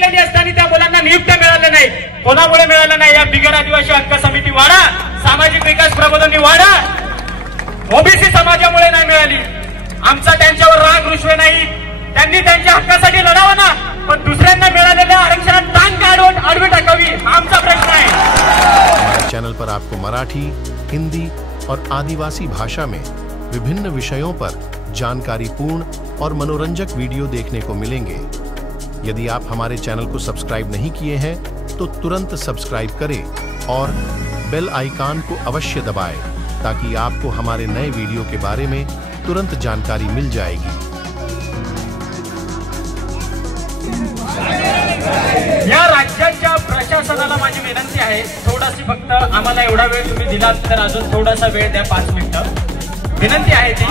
लागलेली असताना त्या मुलांना नियुक्त्या मिळाल्या नाही. कोणामुळे मिळालं नाही? या बिगर आदिवासी हक्क समिती वाडा, सामाजिक विकास प्रबोधिनी वाडा, ओबीसी समाजामुळे नाही मिळाली. आमचा त्यांच्यावर राग रुसवे नाही, त्यांनी त्यांच्या हक्कासाठी लढावं ना, पण दुसऱ्यांना मिळालेल्या आरक्षणात टांग काढून आडवी टाकावी हा आमचा प्रश्न आहे. हमारे चैनल पर आपको मराठी, हिंदी और आदिवासी भाषा में विभिन्न विषयों पर जानकारीपूर्ण और मनोरंजक वीडियो देखने को मिलेंगे. यदि आप हमारे चैनल को सब्सक्राइब नहीं किए हैं तो तुरंत सब्सक्राइब करें और बेल आइकन को अवश्य दबाएं ताकि आपको हमारे नए वीडियो के बारे में तुरंत जानकारी मिल जाएगी. या राज्याच्या प्रशासनाला माझी विनंती आहे, थोडाशी फक्त आम्हाला एवढा वेळ तुम्ही दिला तर अजून थोडासा वेळ द्या, 5 मिनिटं विनंती आहे ती.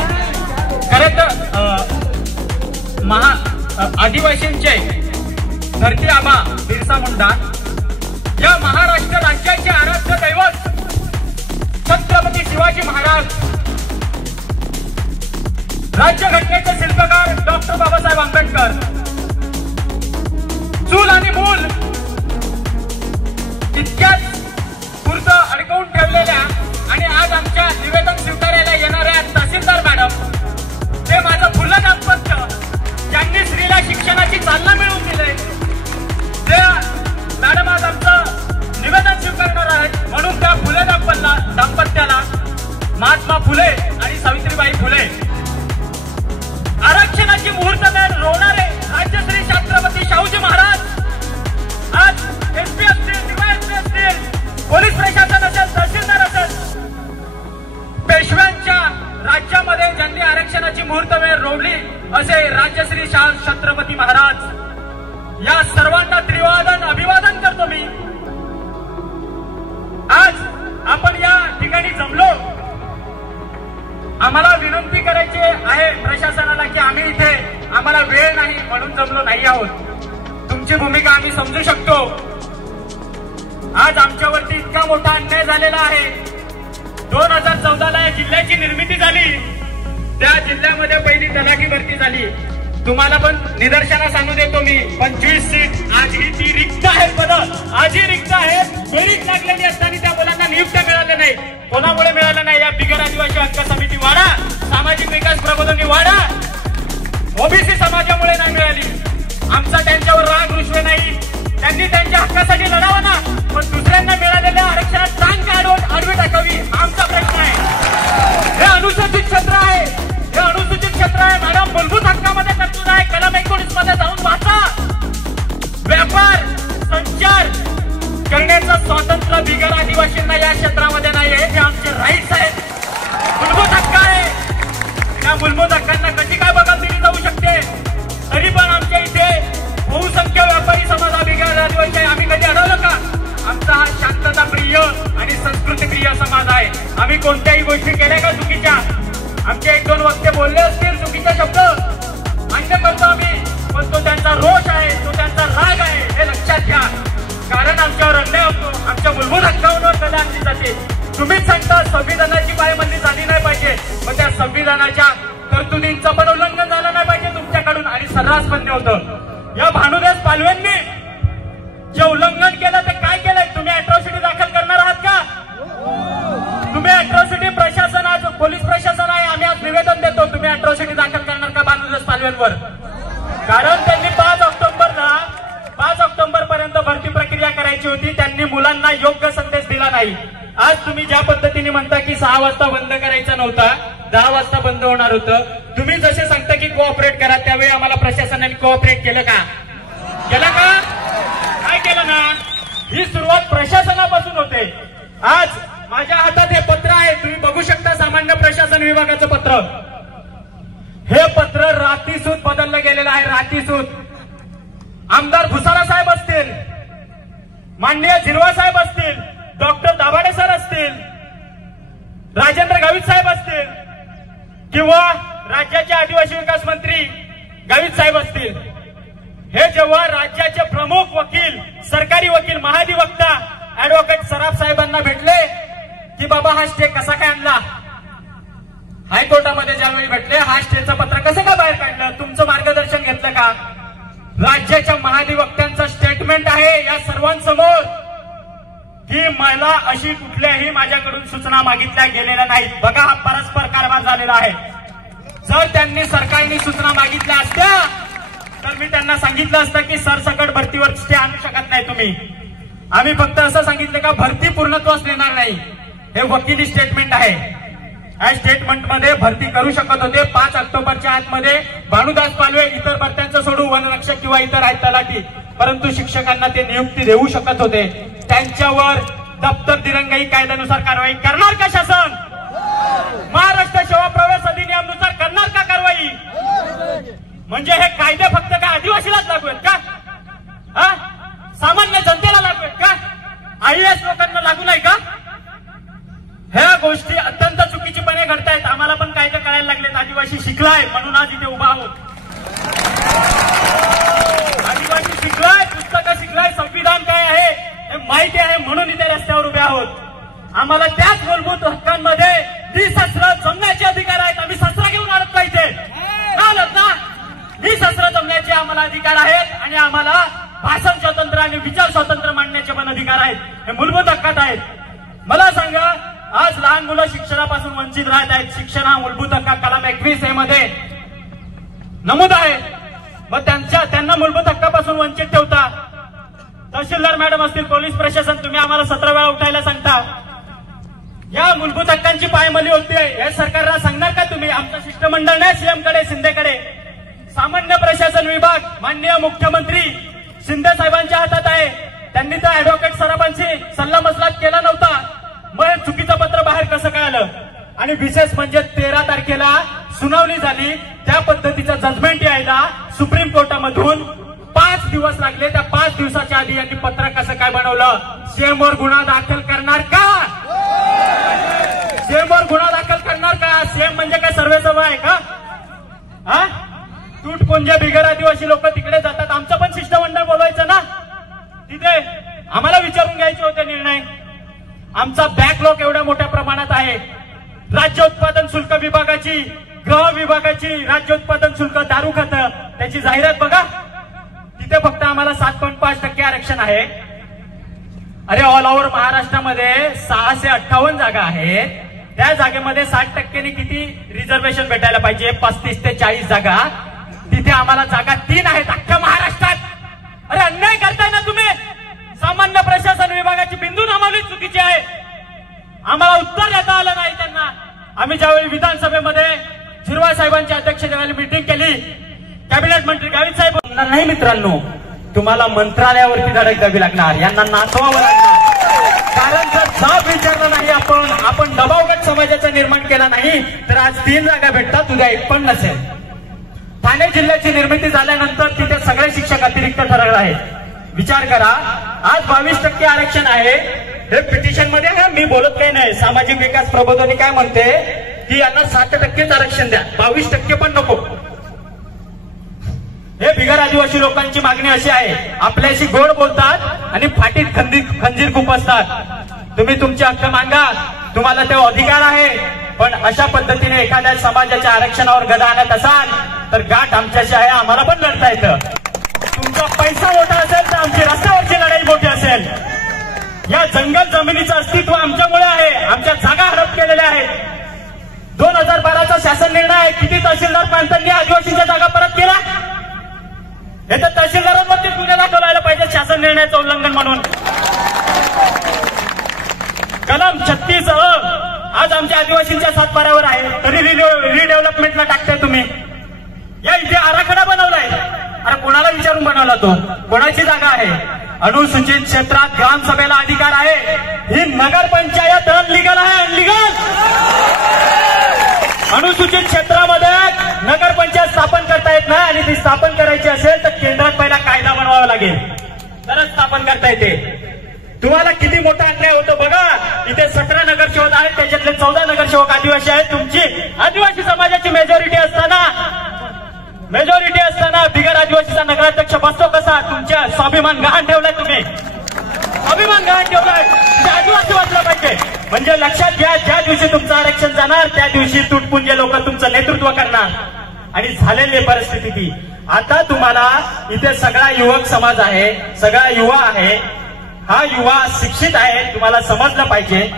खरं तर आदिवासींचे धरती आबा बिरसा मुंडा या महाराष्ट्र राज्याचे आराध्य दैवत छत्रपती शिवाजी महाराज, राज्यघटनेचे शिल्पकार डॉक्टर बाबासाहेब आंबेडकर, चूल आणि मूल इतक्याच पुरतं अडकवून ठेवलेल्या आणि आज आमच्या निवेदन स्वीकारायला येणाऱ्या तहसीलदार मॅडम, ते माझं फुलं दाम्पत्य ज्यांनी स्त्रीला शिक्षणाची चालना मिळवून दिली, ते मॅडम आज आमचं निवेदन स्वीकारणार आहेत. म्हणून त्या फुले दाम्पत्याला महात्मा फुले आणि सावित्रीबाई फुले आरक्षणाची मुहूर्तमेढ रोवणारे राज्यश्री छत्रपती शाहूजी महाराज, आज एसपी असतील, डीवायएसपी असतील, पोलीस प्रशासन असेल, तहसीलदार असेल, पेशव्यांच्या राज्यामध्ये ज्यांनी आरक्षणाची मुहूर्तमेढ रोवली असे राज्यश्री छत्रपती महाराज, या सर्वांना त्रिवादन अभिवादन करतो मी. आज आपण या ठिकाणी जमलो, आम्हाला विनंती करायची आहे प्रशासनाला की आम्ही इथे आम्हाला वेळ नाही म्हणून जमलो नाही आहोत. तुमची भूमिका आम्ही समजू शकतो. आज आमच्यावरती इतका मोठा अन्याय झालेला आहे. 2014ला या जिल्ह्याची निर्मिती झाली, त्या जिल्ह्यामध्ये पहिली तलाठी भरती झाली. तुम्हाला पण निदर्शना सांगू देतो मी, 25 सीट आजही ती रिक्त आहेत, पदं आजही रिक्त आहेत. बेरीज लागलेली असताना त्या मुलांना नियुक्त्या मिळाल्या नाही. कोणामुळे मिळालं नाही? या बिगर आदिवासी हक्क समिती वाडा, सामाजिक विकास प्रबोधिनी वाडा, ओबीसी समाजामुळे नाही मिळाली. आमचा त्यांच्यावर राग रुसवे नाही, त्यांनी त्यांच्या हक्कासाठी लढावं ना, पण दुसऱ्यांना मिळालेल्या आरक्षणात टांग काढून आडवी टाकावी हा आमचा प्रश्न आहे. हे अनुसूचित क्षेत्र आहे, हे अनुसूचित क्षेत्र आहे मॅडम. मूलभूत हक्कामध्ये तरतूद आहे, कलम 19 मध्ये जाऊन वाचा. व्यापार संचार करण्याचं स्वातंत्र्य बिगर आदिवासींना या क्षेत्रामध्ये नाही आहे. हे आमचे राईट्स आहेत, मूलभूत हक्क आहे. त्या मूलभूत हक्कांना कशी काय बघत दिली जाऊ शकते? तरी पण आमच्या इथे बहुसंख्य व्यापारी समाज हा बिगर आदिवासी आहे. आम्ही कधी अडवलं का? आमचा हा शांतता प्रिय आणि संस्कृती प्रिय समाज आहे. आम्ही कोणत्याही गोष्टी केल्या का चुकीच्या? आमचे 1-2 वक्ते बोलले असतील चुकीचे शब्द, मान्य करतो आम्ही, पण तो त्यांचा रोष आहे, तो त्यांचा राग आहे, हे लक्षात घ्या. कारण आमच्यावर अन्याय होतो, आमच्या मूलभूत हक्कांवर कदा आणली जाते. तुम्हीच सांगता संविधानाची पायमल्ली झाली नाही पाहिजे, पण त्या संविधानाच्या तरतुदींचं पण उल्लंघन झालं नाही पाहिजे तुमच्याकडून, आणि सर्रासपणे होतं. या भानुदास पालव्यांनी जे उल्लंघन केलं ते काय केलंय? तुम्ही अॅट्रॉसिटी दाखल करणार आहात का? तुम्ही अॅट्रॉसिटी प्रशासन, आज पोलीस प्रशासन आहे, आम्ही आज निवेदन देतो, तुम्ही अॅट्रॉसिटी दाखल करणार का भानुदास पालव्यांवर? कारण त्यांनी 5 ऑक्टोबर पर्यंत भरती प्रक्रिया करायची होती, त्यांनी मुलांना योग्य संदेश दिला नाही. आज तुम्ही ज्या पद्धतीने म्हणता की 6 वाजता बंद करायचा नव्हता, 10 वाजता बंद होणार होतं, तुम्ही जसे सांगता की कोऑपरेट करा, त्यावेळी आम्हाला प्रशासनाने कोऑपरेट केलं का? केलं का? काय केलं ना? ही सुरुवात प्रशासनापासून होते. आज माझ्या हातात हे पत्र आहे, तुम्ही बघू शकता, सामान्य प्रशासन विभागाचं पत्र. हे पत्र रातीसूत बदललं गेलेलं आहे, रातीसूत. आमदार भुसारा साहेब असतील, माननीय झिरवा साहेब असतील, डॉक्टर दाभाडे सर असतील, राजेंद्र गावित साहेब असतील, किंवा राज्याचे आदिवासी विकास मंत्री गावित साहेब असतील, हे जेव्हा राज्याचे प्रमुख वकील, सरकारी वकील, महाधिवक्ता ऍडव्होकेट सराफ साहेबांना भेटले की बाबा हा स्टे कसा काय आणला, हायकोर्टामध्ये ज्यावेळी भेटले, हा स्टेचं पत्र कसं काय बाहेर काढलं, तुमचं मार्गदर्शन घेतलं का? राज्याच्या महाधिवक्त्यांचं स्टेटमेंट आहे या सर्वांसमोर की मला अशी कुठल्याही माझ्याकडून सूचना मागितल्या गेलेल्या नाहीत. बघा, हा परस्पर कारभार झालेला आहे. जर त्यांनी सरकारने सूचना मागितल्या असत्या तर मी त्यांना सांगितलं असतं की सरसकट भरतीवर स्टे आणू शकत नाही तुम्ही. आम्ही फक्त असं सांगितलं का भरती पूर्णत्वास नेणार नाही. हे वकिली स्टेटमेंट आहे. या स्टेटमेंटमध्ये भरती करू शकत होते. 5 ऑक्टोबरच्या आतमध्ये भानुदास पालवे इतर भरत्यांचं सोडू वनरक्षक किंवा इतर आहेत तलाठी, परंतु शिक्षकांना ते नियुक्ती देऊ शकत होते. त्यांच्यावर दप्तर दिरंगाई कायद्यानुसार कारवाई करणार का शासन? महाराष्ट्र सेवा प्रवेश अधिनियमानुसार करणार का कारवाई? म्हणजे हे कायदे फक्त काय आदिवासीलाच लागू आहेत का? सामान्य जनतेला लागू आहेत का? IAS लोकांना लागू नाही का? ह्या गोष्टी अत्यंत चुकीचीपणे घडतायत. आम्हाला पण कायदे कळायला लागलेत. आदिवासी शिकलाय म्हणून आज इथे उभा आहोत. आदिवासी शिकलाय, पुस्तकं शिकलाय, संविधान काय आहे हे माहिती आहे म्हणून इथे रस्त्यावर उभे आहोत. आम्हाला त्याच मूलभूत हक्कांमध्ये निशस्त्र जमण्याचे अधिकार आहेत. आम्ही शस्त्र घेऊन आलोत का इथे? आलोत ना. निशस्त्र जमण्याचे आम्हाला अधिकार आहेत आणि आम्हाला भाषण स्वातंत्र्य आणि विचार स्वातंत्र्य मांडण्याचे पण अधिकार आहेत. हे मूलभूत हक्कात आहेत. मला सांगा, आज लहान मुलं शिक्षणापासून वंचित राहत आहेत. शिक्षण हा मूलभूत हक्क कलम 21A मध्ये नमूद आहे. मग त्यांना मूलभूत हक्कापासून वंचित ठेवता. तहसीलदार मॅडम असतील, पोलीस प्रशासन, तुम्ही आम्हाला 17 वेळा उठायला सांगता. या मूलभूत हक्कांची पायमल्ली होते हे सरकारला सांगणार का तुम्ही? आमचं शिष्टमंडळ नाही सीएम कडे, शिंदेकडे. सामान्य प्रशासन विभाग माननीय मुख्यमंत्री शिंदे साहेबांच्या हातात आहे. त्यांनी तर ऍडव्होकेट सराफांशी सल्ला मसलत केला नव्हता. मग चुकीचं पत्र बाहेर कसं काय आलं? आणि विशेष म्हणजे 13 तारखेला सुनावणी झाली. त्या पद्धतीचं जजमेंट यायला सुप्रीम कोर्टामधून 5 दिवस लागले. त्या 5 दिवसाच्या आधी यांनी पत्र कसं काय बनवलं? सीएमवर गुन्हा दाखल करणार का? सीएमवर गुन्हा दाखल करणार का? सीएम म्हणजे काय सर्वेसर्वा आहे का? तुटपुंजे बिगर आदिवासी लोक तिकडे जातात. आमचं पण शिष्टमंडळ बोलवायचं ना तिथे. आम्हाला विचारून घ्यायचे होते निर्णय. आमचा बॅकलॉग एवढ्या मोठ्या प्रमाणात आहे. राज्य उत्पादन शुल्क विभागाची, गृह विभागाची राज्य उत्पादन शुल्क, दारू खातं, त्याची जाहिरात बघा. तिथे फक्त आम्हाला 7.5% आरक्षण आहे. अरे ऑल ओव्हर महाराष्ट्रामध्ये 658 जागा आहेत. त्या जागेमध्ये 60% किती रिझर्वेशन भेटायला पाहिजे? 35 ते 40 जागा. तिथे आम्हाला जागा 3 आहेत अख्ख्या महाराष्ट्रात. अरे अन्याय करताय ना तुम्ही. सामान्य प्रशासन विभागाची बिंदू नामावली चुकीची आहे. आम्हाला उत्तर देता आलं नाही त्यांना. आम्ही ज्यावेळी विधानसभेमध्ये झिरवाळ साहेबांच्या अध्यक्षतेखाली मीटिंग केली, कॅबिनेट मंत्री गावित साहेब नाही मित्रांनो, तुम्हाला मंत्रालयावरती धडक द्यावी लागणार, यांना नाचवावं लागणार. कारण जर जाब विचारला नाही आपण दबावगट समाजाचा निर्माण केला नाही तर आज 3 जागा भेटतात, उद्या 1 पण नसेल. ठाणे जिल्ह्याची निर्मिती झाल्यानंतर तिथे सगळे शिक्षक अतिरिक्त ठरवले आहेत. विचार करा, आज 22% आरक्षण आहे. हे पिटिशन मध्ये आहे, मी बोलत काही नाही. सामाजिक विकास प्रबोधनी काय म्हणते की यांना 60% आरक्षण द्या, 22% पण नको. हे बिगर आदिवासी लोकांची मागणी अशी आहे. आपल्याशी गोड बोलतात आणि फाटीत खंजीर खुपसतात. तुम्ही तुमचे हक्क मागा, तुम्हाला ते अधिकार आहे. पण अशा पद्धतीने एखाद्या समाजाच्या आरक्षणावर गदा आणत असाल तर गाठ आमच्याशी आहे. आम्हाला पण लढता येतं. तुमचा पैसा मोठा असेल तर आमची रस्त्यावरची लढाई मोठी असेल. या जंगल जमिनीचं अस्तित्व आमच्यामुळे आहे. आमच्या जागा हडप केलेल्या आहेत. 2012चा शासन निर्णय आहे. किती तहसीलदार प्रांतांनी आदिवासींच्या जागा परत केला? हे तर तहसीलदारांवरती गुन्हे दाखवायला पाहिजे शासन निर्णयाचं उल्लंघन म्हणून. कलम 36A आज आमच्या आदिवासींच्या सातबाऱ्यावर आहे, तरी रिडेव्हलपमेंटला टाकताय तुम्ही. या इथे आराखडा बनवलाय. अरे कोणाला विचारून बनवला तो? कोणाची जागा आहे? अनुसूचित क्षेत्रात ग्रामसभेला अधिकार आहे. ही नगरपंचायत अनलिगल आहे, अनलिगल. अनुसूचित क्षेत्रामध्ये नगरपंचायत स्थापन करता येत नाही आणि ती स्थापन करायची असेल तर केंद्रात पहिला कायदा बनवावा लागेल, तरच स्थापन करता येते. तुम्हाला किती मोठा अन्याय होतो बघा. इथे 17 नगरसेवक आहेत, त्याच्यातले 14 नगरसेवक आदिवासी आहेत. तुमची आदिवासी समाजाची मेजॉरिटी असताना बिगर आदिवासीचा नगराध्यक्ष बसतो कसा? तुमच्या स्वाभिमान गहाण ठेवलाय तुम्ही. स्वाभिमान गहाण ठेवलाय. आदिवासी वाचला पाहिजे. म्हणजे लक्षात घ्या, ज्या दिवशी तुमचं आरक्षण जाणार त्या दिवशी तुटपुंजे लोक तुमचं नेतृत्व करणार. आणि झालेली परिस्थिती ती. आता तुम्हाला इथे सगळा युवक समाज आहे, सगळा युवा आहे, हा युवा शिक्षित आहे, तुम्हाला समजलं पाहिजे.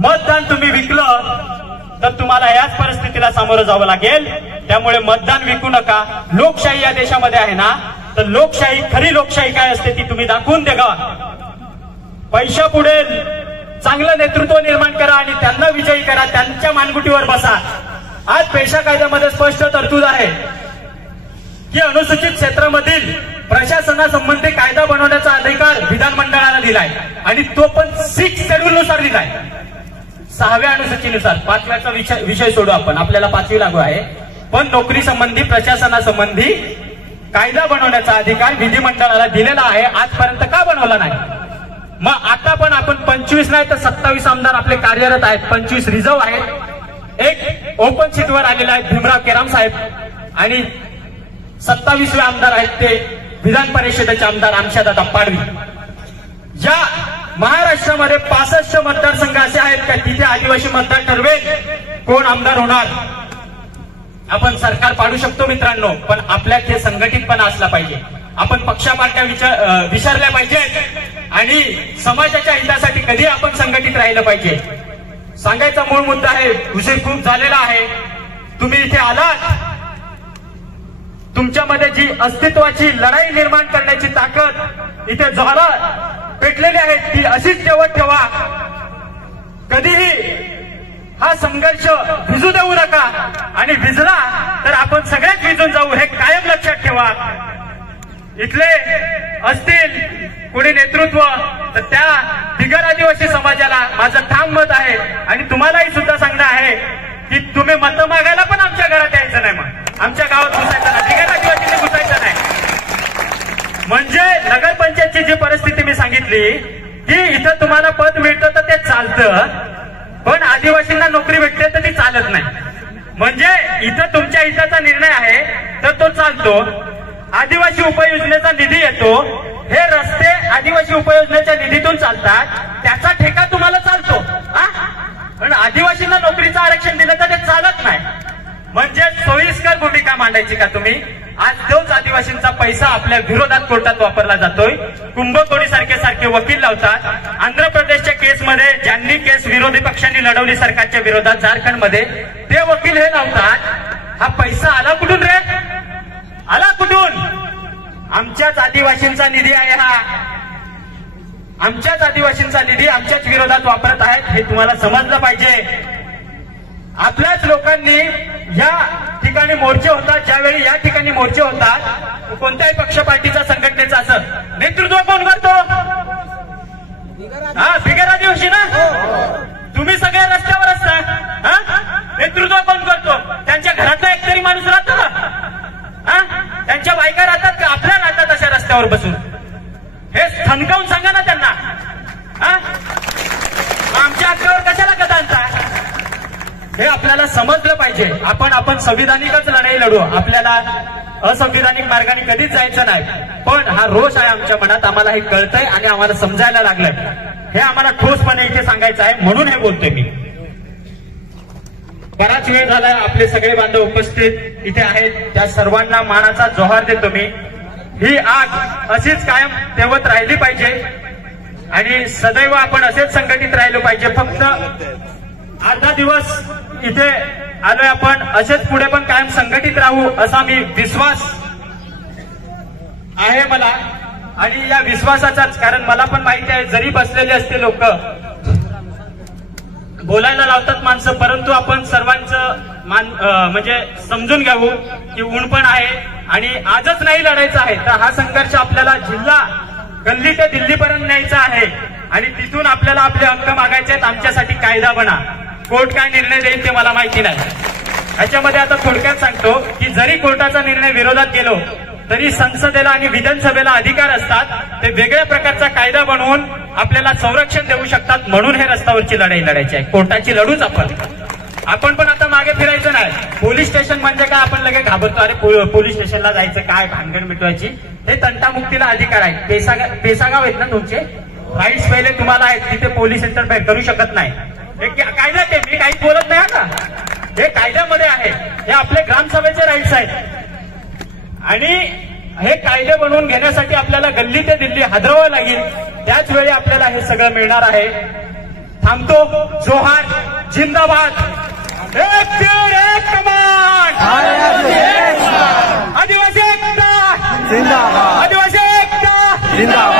मतदान तुम्ही विकलं तर तुम्हाला याच परिस्थितीला सामोरं जावं लागेल. त्यामुळे मतदान विकू नका. लोकशाही या देशामध्ये आहे ना, तर लोकशाही, खरी लोकशाही काय असते ती तुम्ही दाखवून द्या. पैशा पुढे चांगलं नेतृत्व निर्माण करा आणि त्यांना विजयी करा, त्यांच्या मानगुटीवर बसा. आज पेशा कायद्यामध्ये स्पष्ट तरतूद आहे की अनुसूचित क्षेत्रामधील प्रशासनासंबंधी कायदा बनवण्याचा अधिकार विधानमंडळाला दिलाय आणि तो पण 6 शेड्यूल नुसार दिलाय. 6व्या अनुसूचीनुसार. 5व्याचा विषय सोडू आपण, आपल्याला 5वी लागू आहे. पण नोकरी संबंधी, प्रशासनासंबंधी कायदा बनवण्याचा अधिकार विधिमंडळाला दिलेला आहे. आजपर्यंत का बनवला नाही? मग आता पण आपण 25 नाही तर 27 आमदार आपले कार्यरत आहेत. 25 रिझर्व आहेत, एक ओपन सीटवर आलेला आहे भीमराव केराम साहेब आणि 27वे आमदार आहेत ते विधान परिषदेचे आमदार आमशादादा पाडवी. या महाराष्ट्रामध्ये 65 मतदारसंघ असे आहेत का तिथे आदिवासी मतदार ठरवेल कोण आमदार होणार. आपण सरकार पाडू शकतो मित्रांनो, पण आपल्यात हे संघटितपणा असला पाहिजे. आपण पक्षापार्ट्या विसरल्या पाहिजेत आणि समाजाच्या हितासाठी कधी आपण संघटित राहिलं पाहिजे. सांगायचा मूळ मुद्दा आहे, उशीर खूप झालेला आहे. तुम्ही इथे आलात, तुमच्यामध्ये जी अस्तित्वाची लढाई निर्माण करण्याची ताकद इथे ज्वाला पेटलेली आहे ती अशीच ठेवत ठेवा. कधीही हा संघर्ष भिजू देऊ नका आणि भिजला तर आपण सगळेच भिजून जाऊ, हे कायम लक्षात ठेवा. इथले असतील कोणी नेतृत्व तर त्या बिगर आदिवासी समाजाला माझं ठाम मत आहे आणि तुम्हालाही सुद्धा सांगणं आहे की तुम्ही मतं मागायला पण आमच्या घरात यायचं नाही, मग आमच्या गावात घुसायचं नाही, बिगर आदिवासीने घुसायचं नाही. म्हणजे नगरपंचायतची जी परिस्थिती मी सांगितली की इथं तुम्हाला पद मिळतं तर ते चालतं, पण आदिवासींना नोकरी भेटते तर ती चालत नाही. म्हणजे इथं तुमच्या हिताचा निर्णय आहे तर तो चालतो. आदिवासी उपयोजनेचा निधी येतो, हे रस्ते आदिवासी उपयोजनेच्या निधीतून चालतात, त्याचा ठेका तुम्हाला चालतो. पण आदिवासींना नोकरीचं आरक्षण दिलं तर ते चालत नाही. म्हणजे सोयीस्कर भूमिका मांडायची का तुम्ही? आज तोच आदिवासींचा पैसा आपल्या विरोधात कोर्टात वापरला जातोय. कुंभकोणी सारखे वकील लावतात. आंध्र प्रदेशच्या केसमध्ये ज्यांनी केस विरोधी पक्षांनी लढवली सरकारच्या विरोधात, झारखंडमध्ये ते वकील हे लावतात. हा पैसा आला कुठून रे? आला कुठून? आमच्याच आदिवासींचा निधी आहे हा. आमच्याच आदिवासींचा निधी आमच्याच विरोधात वापरत आहेत, हे तुम्हाला समजलं पाहिजे. आपल्याच लोकांनी या ठिकाणी मोर्चे होतात, ज्यावेळी या ठिकाणी मोर्चे होतात कोणत्याही पक्ष पार्टीचा संघटनेचा असं नेतृत्व कोण करतो? बिगर आदिवासी ना. तुम्ही सगळे रस्त्यावर असता, नेतृत्व कोण करतो? त्यांच्या घरातला एक तरी माणूस राहतो का? त्यांच्या बायका राहतात का? आपल्या राहतात अशा रस्त्यावर बसून? हे थनकावून सांगा ना त्यांना. आमच्या हक्कावर कशाला कथा आणता? हे आपल्याला समजलं पाहिजे. आपण संविधानिकच लढाई लढू, आपल्याला असंविधानिक मार्गाने कधीच जायचं नाही. पण हा रोष आहे आमच्या मनात, आम्हाला हे कळतंय आणि आम्हाला समजायला लागलंय. हे आम्हाला ठोसपणे इथे सांगायचं आहे, म्हणून हे बोलतोय मी. बराच वेळ झाला, आपले सगळे बांधव उपस्थित इथे आहेत, त्या सर्वांना मानाचा जोहार देतो मी. ही आग अशीच कायम तेवत राहिली पाहिजे आणि सदैव आपण असेच संघटित राहिलो पाहिजे. फक्त अर्धा दिवस इथे आलोय आपण, असेच पुढे पण कायम संघटित राहू असा मी विश्वास आहे मला. आणि या विश्वासाचाच, कारण मला पण माहिती आहे जरी बसलेले असते लोक बोलायला लावतात माणसं, परंतु आपण सर्वांचं म्हणजे समजून घ्यावं की ऊन पण आहे आणि आजच नाही लढायचं आहे. तर हा संघर्ष आपल्याला जिल्हा गल्ली ते दिल्लीपर्यंत न्यायचा आहे आणि तिथून आपल्याला आपले हक्क मागायचे आहेत. आमच्यासाठी कायदा बना. कोर्ट काय निर्णय देईल ते मला माहिती नाही. याच्यामध्ये आता थोडक्यात सांगतो की जरी कोर्टाचा निर्णय विरोधात गेलो तरी संसदेला आणि विधानसभेला अधिकार असतात, ते वेगळ्या प्रकारचा कायदा बनवून आपल्याला संरक्षण देऊ शकतात. म्हणून हे रस्त्यावरची लढाई लढायची आहे, कोर्टाची लढूच आपण पण आता मागे फिरायचं नाही. पोलीस स्टेशन म्हणजे काय आपण लगेच घाबरतो, अरे पोलीस स्टेशनला जायचं काय, भानगड मिटवायची. हे तंटामुक्तीला अधिकार आहे. पेसागाव आहेत ना तुमचे राईट्स, पहिले तुम्हाला आहेत, तिथे पोलीस इंटरफेअर करू शकत नाही. कायदा ते मी काहीच बोलत नाही आता. हे कायद्यामध्ये आहे, हे आपले ग्रामसभेचे राईट्स आहेत आणि हे कायदे बनवून घेण्यासाठी आपल्याला गल्ली ते दिल्ली हादरवावं लागेल. त्याच वेळी आपल्याला हे सगळं मिळणार आहे. थांबतो. जोहार, जिंदाबाद. एक तीर एक कमान, आदिवासी एकता जिंदाबाद, आदिवासी एकता जिंदाबाद.